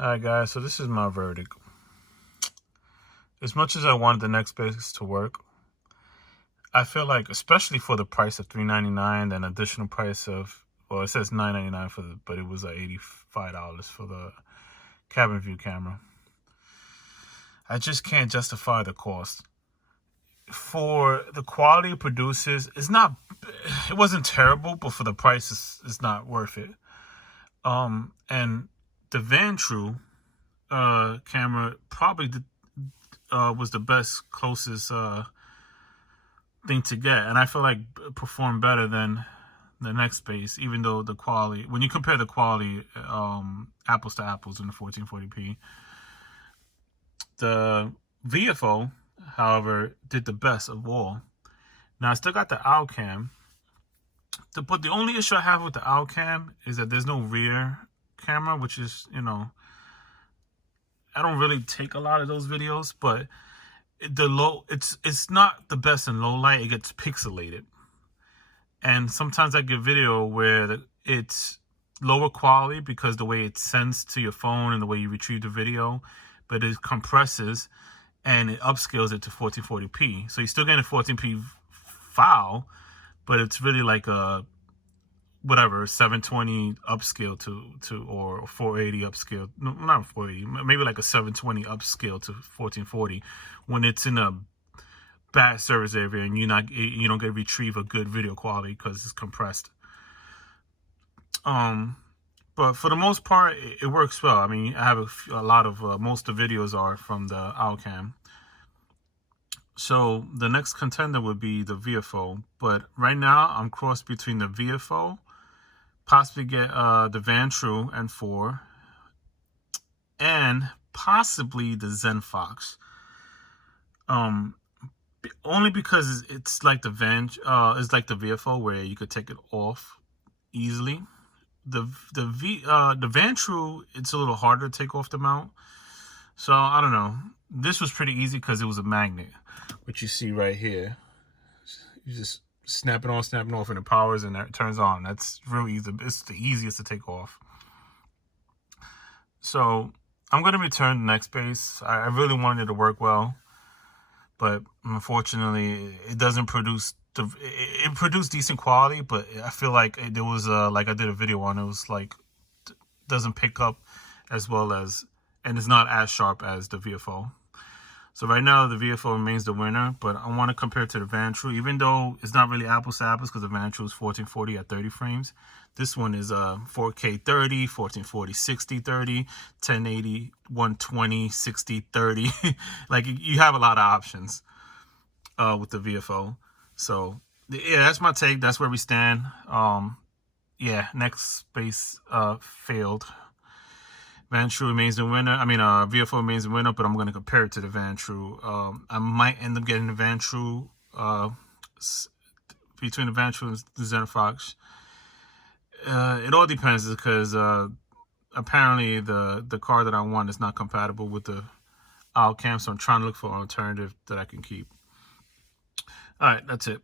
Alright guys, so this is my verdict. As much as I wanted the nextbase to work, I feel like, especially for the price of $399, and additional price of, well, it says $999 for the, but it was like $85 for the cabin view camera. I just can't justify the cost. For the quality it produces, it wasn't terrible, but for the price, it's not worth it. And the Vantrue camera probably was the best, closest thing to get, and I feel like it performed better than the nextbase, even though the quality, when you compare the quality apples to apples in the 1440p, the VFO, however, did the best of all. Now I still got the Alcam, but the only issue I have with the Alcam is that there's no rear camera, which is, I don't really take a lot of those videos, but it's not the best in low light. It gets pixelated, and sometimes I get video where it's lower quality because the way it sends to your phone and the way you retrieve the video, but it compresses and it upscales it to 1440p. So you're still getting a 14p file, but it's really like a whatever 720 upscale to or 480 upscale, no, not 480, maybe like a 720 upscale to 1440 when it's in a bad service area and you don't get to retrieve a good video quality because it's compressed. But for the most part, it works well. I mean, I have a lot of most of the videos are from the Alcam. So the next contender would be the VFO, but right now I'm crossed between the VFO, possibly get the Vantrue N4, and possibly the ZenFox. Only because it's like the VFO where you could take it off easily. The Vantrue, it's a little harder to take off the mount. So I don't know. This was pretty easy because it was a magnet, which you see right here. You just snap it on, snap it off, and it powers and it turns on. That's real easy. It's the easiest to take off. So I'm going to return the nextbase. I really wanted it to work well, but unfortunately it doesn't produce it produced decent quality, but I feel like there was like I did a video on, it was like doesn't pick up as well as, and it's not as sharp as the VFO. So right now the VFO remains the winner, but I want to compare it to the Vantrue, even though it's not really apples to apples because the Vantrue is 1440 at 30 frames. This one is 4K 30, 1440 60 30, 1080 120 60 30. Like you have a lot of options with the VFO. So yeah, that's my take. That's where we stand. Yeah, nextbase failed. Vantrue remains the winner. I mean, VFO remains the winner, but I'm going to compare it to the Vantrue. I might end up getting the Vantrue between the Vantrue and the ZenFox. It all depends because apparently the card that I want is not compatible with the Alcam, so I'm trying to look for an alternative that I can keep. All right, that's it.